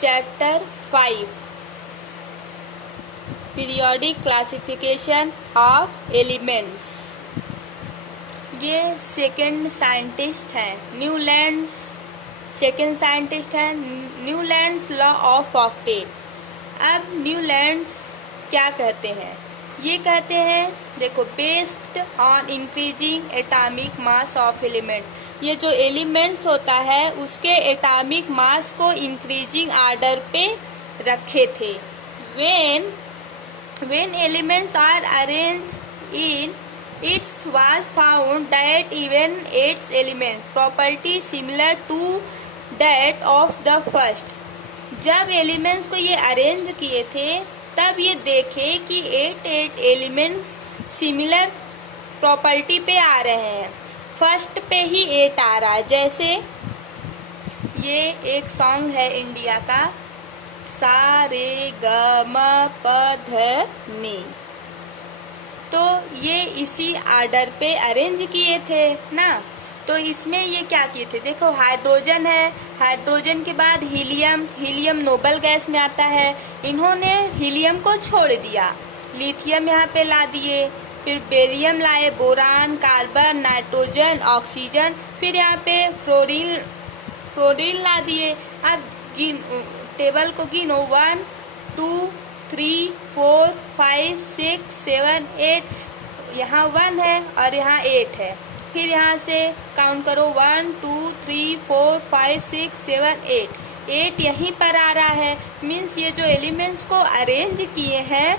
Chapter 5 periodic classification of elements. ये second scientist हैं Newlands, second scientist हैं Newlands law of octet. अब Newlands क्या कहते हैं? ये कहते हैं देखो, based on increasing atomic mass of element, ये जो एलिमेंट्स होता है उसके एटॉमिक मास को इंक्रीजिंग आर्डर पे रखे थे। when elements are arranged in it was found that even its element property similar to that of the first। जब एलिमेंट्स को ये अरेंज किए थे तब ये देखे कि 8 एलिमेंट्स सिमिलर प्रॉपर्टी पे आ रहे हैं, फर्स्ट पे ही 8 आ रहा है। जैसे ये एक सॉन्ग है इंडिया का, सा रे ग म प ध नी, तो ये इसी आर्डर पे अरेंज किए थे ना। तो इसमें ये क्या किए थे, देखो हाइड्रोजन है, हाइड्रोजन के बाद हीलियम, हीलियम नोबल गैस में आता है, इन्होंने हीलियम को छोड़ दिया, लिथियम यहाँ पे ला दिए, फिर बेरियम लाए, बोरान, कार्बन, नाइट्रोजन, ऑक्सीजन, फिर यहाँ पे फ्लोरीन ला दिए। अब टेबल को गिनो 1 2 3 4 5 6 7 8, यहाँ 1 है और यहाँ 8 है। फिर यहाँ से काउंट करो 1 2 3 4 5 6 7 8 यहीं पर आ रहा है। मीन्स ये जो एलिमेंट्स को अरेंज किए हैं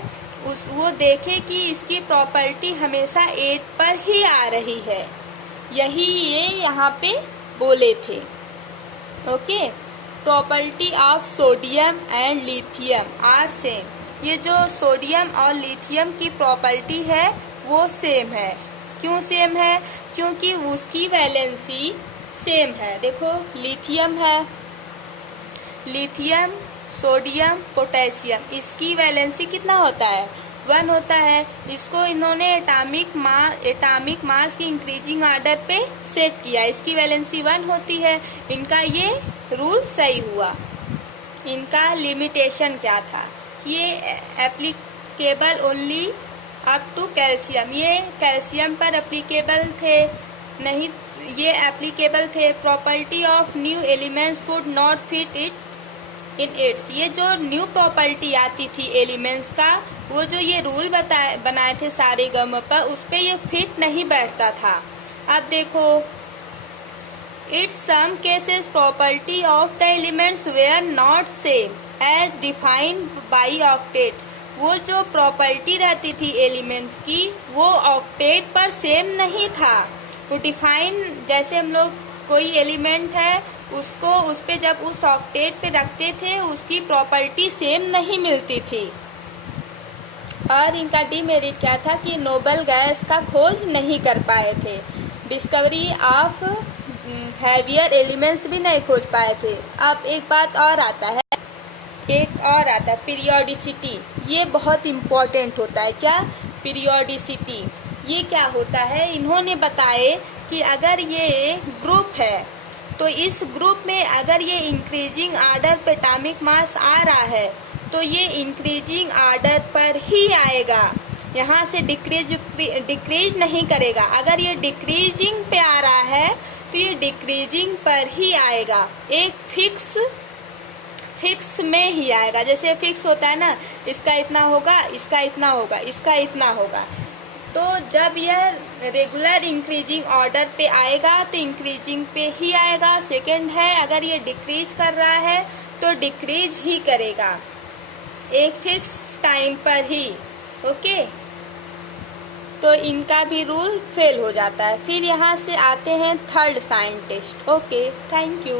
वो देखे कि इसकी प्रॉपर्टी हमेशा 8 पर ही आ रही है, यही ये यहाँ पे बोले थे। Okay, property of sodium and lithium are same. ये जो सोडियम और लिथियम की प्रॉपर्टी है वो सेम है। क्यों सेम है? क्योंकि उसकी वैलेंसी सेम है। देखो लिथियम है, लिथियम, सोडियम, पोटेशियम, इसकी वैलेंसी कितना होता है? 1 होता है। इसको इन्होंने एटॉमिक मास की इंक्रीजिंग आर्डर पे सेट किया, इसकी वैलेंसी 1 होती है। इनका ये रूल सही हुआ। इनका लिमिटेशन क्या था? ये applicable only up to calcium, ये कैल्शियम पर एप्लीकेबल थे, नहीं ये एप्लीकेबल थे। Property of new elements could not fit it in its. ये जो न्यू प्रॉपर्टी आती थी एलिमेंट्स का, वो जो ये रूल बनाए थे सारे गम पर, उस पे ये फिट नहीं बैठता था। अब देखो, it's some cases property of the elements where not same as defined by octet. वो जो प्रॉपर्टी रहती थी एलिमेंट्स की वो ऑक्टेट पर सेम नहीं था। वो डिफाइन, जैसे हम लोग कोई एलिमेंट है उसको उस पे जब उस ऑक्टेट पे रखते थे उसकी प्रॉपर्टी सेम नहीं मिलती थी। और इनका डीमेरिट क्या था कि नोबल गैस का खोज नहीं कर पाए थे, डिस्कवरी ऑफ हैवियर एलिमेंट्स भी नहीं खोज पाए थे। अब एक बात और आता है, पीरियोडिसिटी। ये बहुत इम्पोर्टेंट होता है। क्या? पीरियोडिसिटी। ये क्या होता है? इन्होंने बताए कि अगर ये ग्रुप है तो इस ग्रुप में अगर ये इंक्रीजिंग आर्डर पे एटॉमिक मास आ रहा है तो ये इंक्रीजिंग आर्डर पर ही आएगा, यहाँ से डिक्रीज नहीं करेगा। अगर ये डिक्रीजिंग पे आ रहा है तो ये डिक्रीजिंग पर ही आएगा, एक फिक्स में ही आएगा। जैसे फिक्स होता है ना, इसका इतना होगा, इसका इतना होगा, इसका इतना होगा। तो जब यह रेगुलर इंक्रीजिंग ऑर्डर पे आएगा तो इंक्रीजिंग पे ही आएगा। सेकंड है, अगर ये डिक्रीज कर रहा है तो डिक्रीज ही करेगा, एक फिक्स टाइम पर ही। ओके, तो इनका भी रूल फेल हो जाता है। फिर यहाँ से आते हैं third scientist. Okay, thank you.